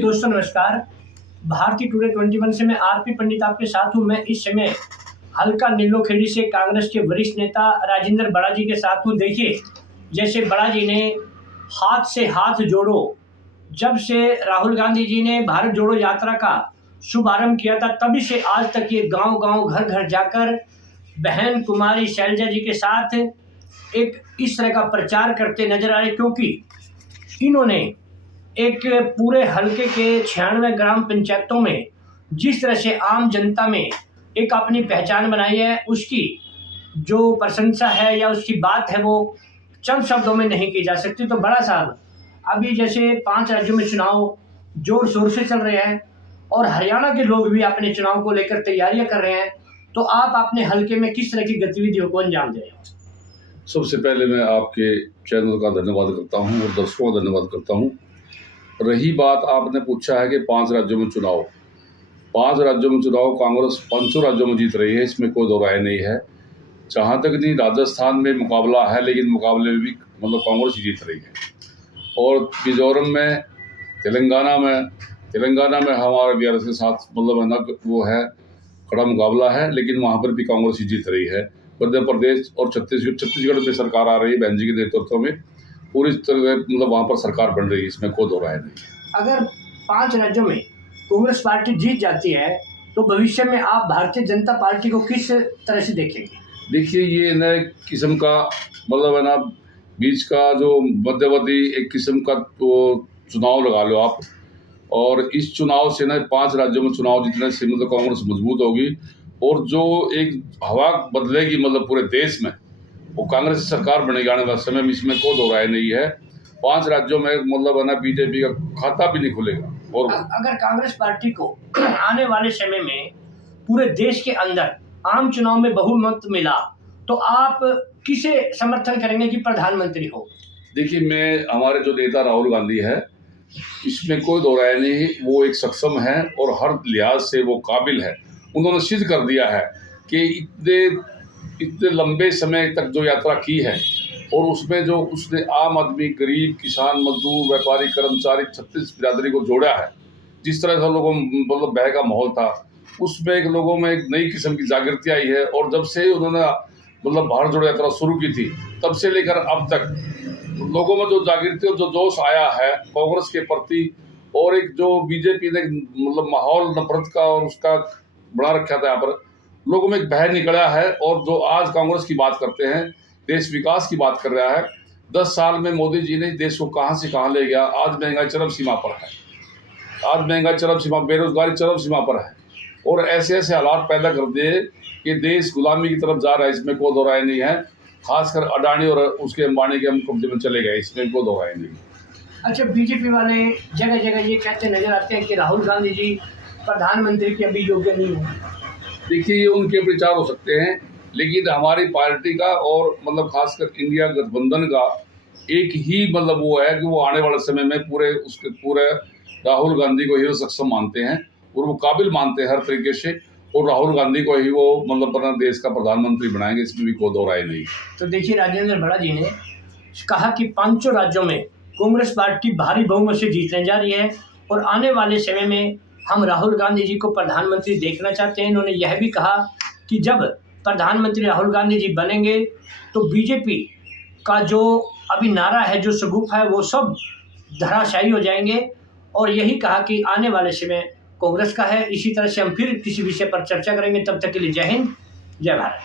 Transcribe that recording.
दोस्तों नमस्कार। भारतीय टुडे 21 से मैं आरपी पंडित आपके साथ हूं। मैं इस समय हल्का नीलोखेड़ी से कांग्रेस के वरिष्ठ नेता राजेंद्र बड़ा जी के साथ हूं। देखिए, जैसे बड़ा जी ने हाथ से हाथ जोड़ो, जब से राहुल गांधी जी ने भारत जोड़ो यात्रा का शुभारंभ किया था, तभी से आज तक ये गांव-गांव, घर-घर जाकर बहन कुमारी शैलजा जी के साथ एक इस तरह का प्रचार करते नजर आ रहे, क्योंकि इन्होंने एक पूरे हलके के 96 ग्राम पंचायतों में जिस तरह से आम जनता में एक अपनी पहचान बनाई है, उसकी जो प्रशंसा है या उसकी बात है, वो चंद शब्दों में नहीं की जा सकती। तो बड़ा साहब, अभी जैसे 5 राज्यों में चुनाव जोर शोर से चल रहे हैं और हरियाणा के लोग भी अपने चुनाव को लेकर तैयारियां कर रहे हैं, तो आप अपने हलके में किस तरह की गतिविधियों को अंजाम दे रहे हो? सबसे पहले मैं आपके चैनल का धन्यवाद करता हूं और दर्शकों का धन्यवाद करता हूं। रही बात, आपने पूछा है कि 5 राज्यों में चुनाव, 5 राज्यों में चुनाव कांग्रेस 5 राज्यों में जीत रही है, इसमें कोई दो राय नहीं है। जहाँ तक नहीं, राजस्थान में मुकाबला है, लेकिन मुकाबले में भी कांग्रेस ही जीत रही है। और मिजोरम में, तेलंगाना में हमारे बीआरएस के साथ है ना, वो है कड़ा मुकाबला है, लेकिन वहाँ पर भी कांग्रेस ही जीत रही है। मध्य प्रदेश और छत्तीसगढ़ में सरकार आ रही है बहन जी के नेतृत्व में, पूरी तरह वहाँ पर सरकार बन रही है, इसमें कोई दो राय नहीं। अगर 5 राज्यों में कांग्रेस पार्टी जीत जाती है, तो भविष्य में आप भारतीय जनता पार्टी को किस तरह से देखेंगे? देखिए, ये नए किस्म का है ना, बीच का जो मध्यवर्ती एक किस्म का तो चुनाव लगा लो आप, और इस चुनाव से ना 5 राज्यों में चुनाव जीतने से कांग्रेस मजबूत होगी, और जो एक हवा बदलेगी पूरे देश में, वो कांग्रेस की सरकार बनेगी आने वाले समय में, इसमें कोई दो राय नहीं है। 5 राज्यों में है ना, बीजेपी का खाता भी नहीं खुलेगा। और अगर कांग्रेस पार्टी को आने वाले समय में पूरे देश के अंदर आम चुनाव में बहुमत मिला, तो आप किसे समर्थन करेंगे कि प्रधानमंत्री हो? देखिए, हमारे जो नेता राहुल गांधी है, इसमें कोई दो राय नहीं, वो एक सक्षम है और हर लिहाज से वो काबिल है। उन्होंने सिद्ध कर दिया है कि इतने लंबे समय तक जो यात्रा की है, और उसमें जो उसने आम आदमी, गरीब, किसान, मजदूर, व्यापारी, कर्मचारी, 36 बिरादरी को जोड़ा है, जिस तरह से लोगों बह का माहौल था, उसमें एक लोगों में एक नई किस्म की जागृति आई है। और जब से उन्होंने भारत जोड़ो यात्रा शुरू की थी, तब से लेकर अब तक लोगों में जो जागृति और जो जोश आया है कांग्रेस के प्रति, और एक जो बीजेपी ने माहौल नफरत का और उसका बना रखा था, यहाँ पर लोगों में एक भय निकला है। और जो आज कांग्रेस की बात करते हैं, देश विकास की बात कर रहा है, 10 साल में मोदी जी ने देश को कहां से कहां ले गया। आज महंगाई चरम सीमा पर है, बेरोजगारी चरम सीमा पर है, और ऐसे ऐसे हालात पैदा कर दिए कि देश गुलामी की तरफ जा रहा है, इसमें कोई दो राय नहीं है। खासकर अडानी और उसके अंबानी के हम कब्जे में चले गए, इसमें कोई दो राय नहीं। अच्छा, बीजेपी वाले जगह जगह ये कहते नजर आते हैं कि राहुल गांधी जी प्रधानमंत्री के अभी योग्य नहीं है। देखिए, ये उनके विचार हो सकते हैं, लेकिन हमारी पार्टी का और खासकर इंडिया गठबंधन का एक ही वो है कि वो आने वाले समय में पूरे राहुल गांधी को ही सक्षम मानते हैं, और वो काबिल मानते हैं हर तरीके से, और राहुल गांधी को ही वो अपना देश का प्रधानमंत्री बनाएंगे, इसमें भी कोई दो राय नहीं। तो देखिए, राजेंद्र बड़ा जी ने कहा कि 5 राज्यों में कांग्रेस पार्टी भारी बहुमत से जीतने जा रही है, और आने वाले समय में हम राहुल गांधी जी को प्रधानमंत्री देखना चाहते हैं। इन्होंने यह भी कहा कि जब प्रधानमंत्री राहुल गांधी जी बनेंगे, तो बीजेपी का जो अभी नारा है, जो शगुफा है, वो सब धराशायी हो जाएंगे। और यही कहा कि आने वाले समय कांग्रेस का है। इसी तरह से हम फिर किसी विषय पर चर्चा करेंगे। तब तक के लिए जय हिंद, जय भारत।